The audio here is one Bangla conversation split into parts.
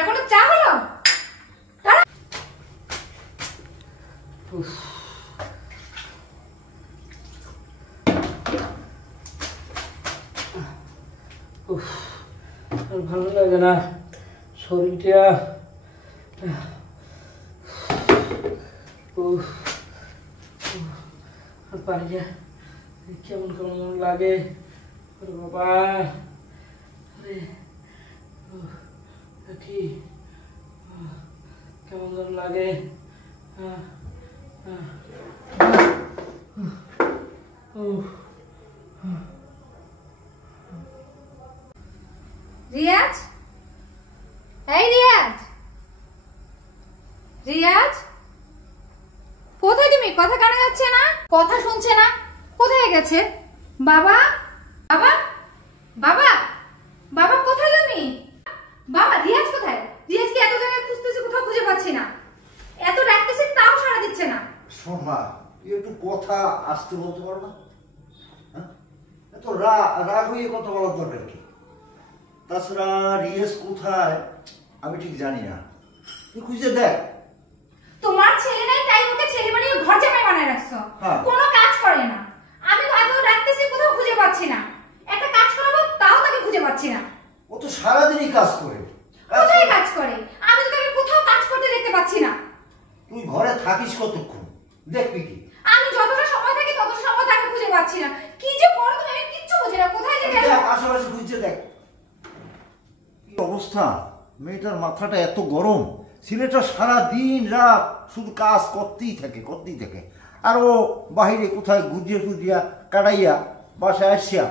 এটা কোনো চা হলো? আর ভালো লাগে না শরীরটা। আর পারি না, কেমন কেমন লাগে বাবা। আরে কি কেমন যেন লাগে। রিয়াজ, এই রিয়াজ, রিয়াজ কোথায় তুমি? কথা কানে যাচ্ছে না, কথা শুনছে না, কোথায় গেছে? বাবা, বাবা, বাবা, বাবা কোথায় তুমি? বাবা রিয়াজ কোথায়? রিয়াজকে এত জায়গায় খুঁজতেছি, কোথাও খুঁজে পাচ্ছি না। এত ডাকতেছি তাও সাড়া দিচ্ছে না। শোন মা, একটু কথা আসতে বলতে পারো না? এত রাগ হয়ে কথা বলার দরকার কি? তাছাড়া রিয়াজ কোথায় আমি ঠিক জানি না, তুই খুঁজে দেখ। তোমার ছেলে নাই তাই ওকে ছেলে বানিয়ে ঘর জামাই বানায় রাখছো, কোনো কাজ করে না। আমি এত ডাকতেছি কোথাও খুঁজে পাচ্ছি না, একটা কাজ করাবো তাও তাকে খুঁজে পাচ্ছি না। ও তো সারাদিনই কাজ করে। কোথায় কাজ করে? আমি তো তাকে কোথাও কাজ করতে দেখতে পাচ্ছি না। তুই ঘরে থাকিস কতক্ষণ দেখবি কি? আমি যতটা সময় থাকি ততটা সময় তাকে খুঁজে পাচ্ছি না। কি যে করো তুমি আমি কিচ্ছু বুঝি না। কোথায় যে গেল? আশেপাশে খুঁজে দেখ। কি অবস্থা, মেয়েটার মাথাটা এত গরম। ছেলেটা সারা দিন রাত শুধু কাজ করতেই থাকে। আর ও বাহিরে কোথায় গুজিয়া কাটাইয়া বাসায় আসিয়া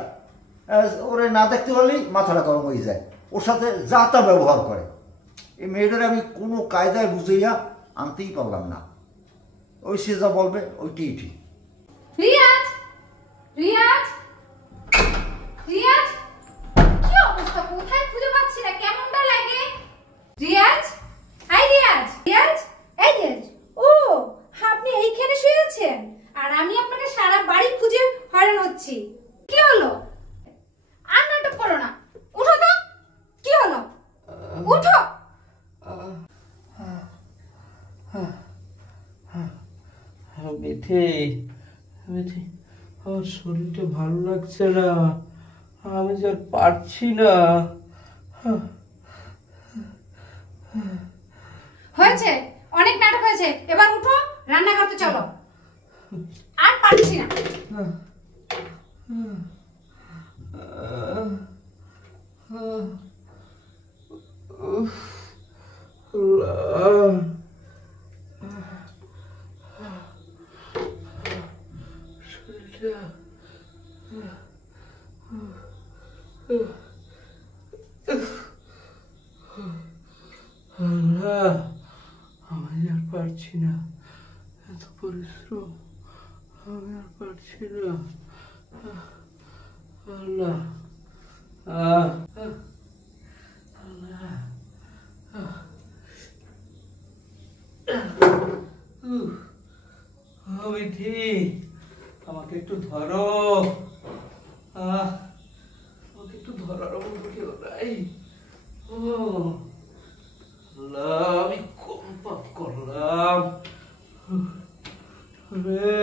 ওরে না দেখতে পারলেই মাথাটা গরম হয়ে যায়। ওর সাথে যা তা ব্যবহার করে। এই মেয়েটার আমি কোনো কায়দায় বুঝাইয়া আনতেই পারলাম না। ওই সে যা বলবে ওইটাই ঠিক। রিয়াজ, রিয়াজ, রিয়াজ, কি অবস্থা? কোথায় খুঁজে পাচ্ছি না, কেমনটা লাগে? রিয়াজ, এই রিয়াজ, রিয়াজ, এই রিয়াজ। ও আপনি এইখানে শুয়ে আছেন আর আমি আপনাকে সারা বাড়ি খুঁজে হয়রান হচ্ছি। কি হলো? আর নাটক করো না, উঠো তো। কি হলো? উঠো। মিঠি, মিঠি, আমার শরীরটা ভালো লাগছে না, আমি যা পারছি না। হয়েছে, অনেক নাটক হয়েছে, এবার উঠো, রান্না করতে চলো। আর পারছি না। আমি আর পারছি না, এত পরিশ্রম আমি আর পারছি না। আল্লাহ, মিঠি, আমাকে একটু ধরো। আমাকে একটু ধরার মতো কেউ নাই। ও আল্লাহ, আমি কোন পাপ করলাম রে?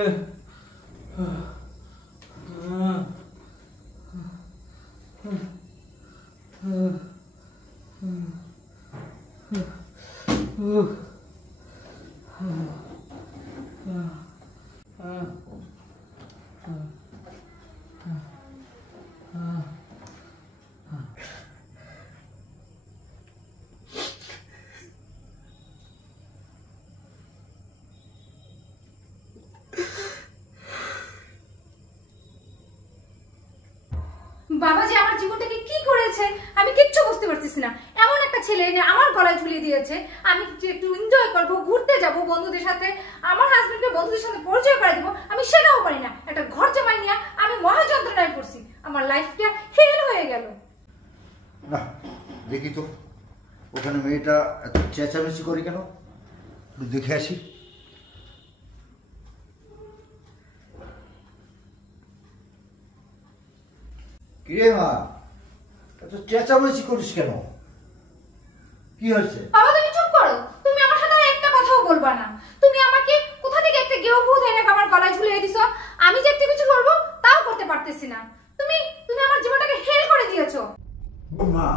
বাবা যে আমার জীবনটাকে কি করেছে আমি কিচ্ছু বুঝতে পারতেছি না। এমন একটা ছেলে এনে আমার গলায় ঝুলিয়ে দিয়েছে। আমি যে একটু এনজয় করবো, ঘুরতে যাবো বন্ধুদের সাথে, আমার হাজবেন্ডকে বন্ধুদের সাথে পরিচয় করে দেবো, আমি সেটাও পারি না। একটা ঘর জামাই নিয়ে আমি মহা যন্ত্রণায় পড়ছি। আমার লাইফটা হেল হয়ে গেল। না দেখি তো ওখানে মেয়েটা এত চেঁচামেচি করে কেন, দেখে আসি। কিরে মা, এত চেঁচামেচি করিস কেন? কি হয়েছে? বাবা তুমি চুপ করো, তুমি আমার সাথে আর একটা কথাও বলবা না। তুমি আমাকে কোথা থেকে একটা গেও ভূত এনে আমার গলায় ঝুলিয়ে দিছো, আমি যে একটা কিছু করবো তাও করতে পারতেছি না। তুমি তুমি আমার জীবনটাকে হেল করে দিয়েছো। মা,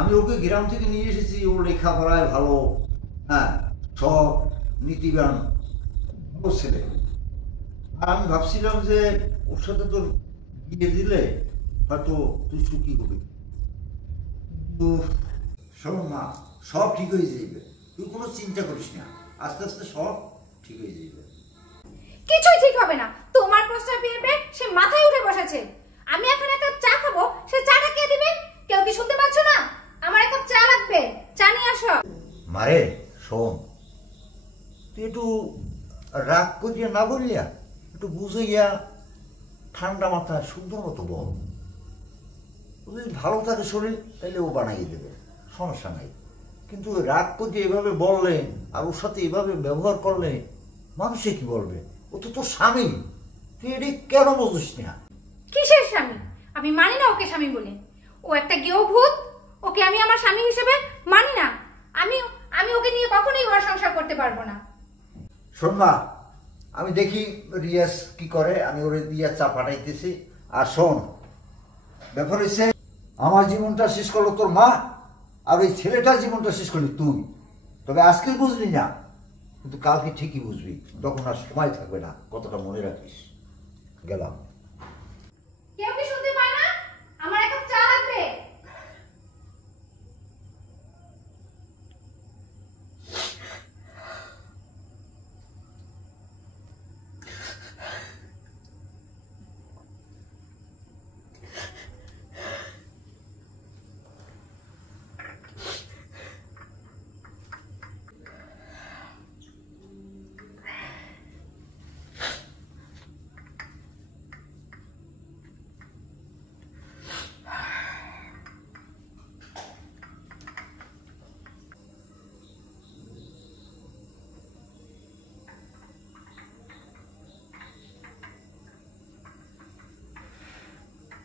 আমি ওকে গ্রাম থেকে নিয়ে এসেছি, ও লেখাপড়ায় ভালো, হ্যাঁ, সব নীতিবান, ভালো ছেলে। আর আমি ভাবছিলাম যে ওর সাথে তোর বিয়ে দিলে হয়তো তুই সুখী হবি। কিন্তু শোন মা, সব ঠিক হয়ে যাবে, তুই কোনো চিন্তা করিস না, আস্তে আস্তে সব ঠিক হয়ে যাবে। কিছুই ঠিক হবে না। তোমার প্রস্তাব পেয়ে সে মাথায় উঠে বসেছে। আমি এখন এক কাপ চা খাবো, সে চাটা কে দিবে? কেউ কি শুনতে পাচ্ছ না? আমার এক কাপ চা লাগবে, চা নিয়ে আসো। মারে শোন, তুই একটু রাগ করিয়া না বললিয়া, একটু বুঝাইয়া ঠান্ডা মাথায় সুন্দর মতো বল। যদি ভালো থাকে শরীর তাহলে ও বানাইয়ে দেবে, সমস্যা নাই। কিন্তু রাগ করিয়ে এভাবে বললে আর ওর সাথে এভাবে ব্যবহার করলে মানুষে কি বলবে? ও তো তোর স্বামী, তুই এটি কেন বুঝিস না? কিসের স্বামী? আমি মানি না ওকে স্বামী বলে। ও একটা গেও ভূত, ওকে আমি আমার স্বামী হিসেবে মানি না। আমি আমি ওকে নিয়ে কখনোই ঘর সংসার করতে পারবো না। শোন মা, আমি দেখি রিয়াজ কি করে, আমি ওরে দিয়া চা পাঠাইতেছি। আর শোন, ব্যাপার হচ্ছে আমার জীবনটা শেষ করলো তোর মা, আর ওই ছেলেটার জীবনটা শেষ করলি তুই। তবে আজকে বুঝলি না, কিন্তু কালকে ঠিকই বুঝবি, তখন আর সময় থাকবে না, কতটা মনে রাখিস। গেলাম। কেউ কি শুনতে পায় না? আমার এক কাপ চা লাগবে।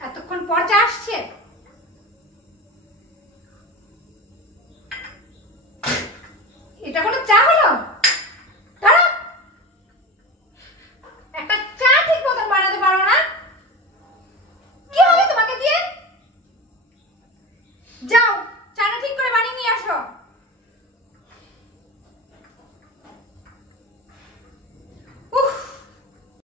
এতক্ষণ পর চা আসছে।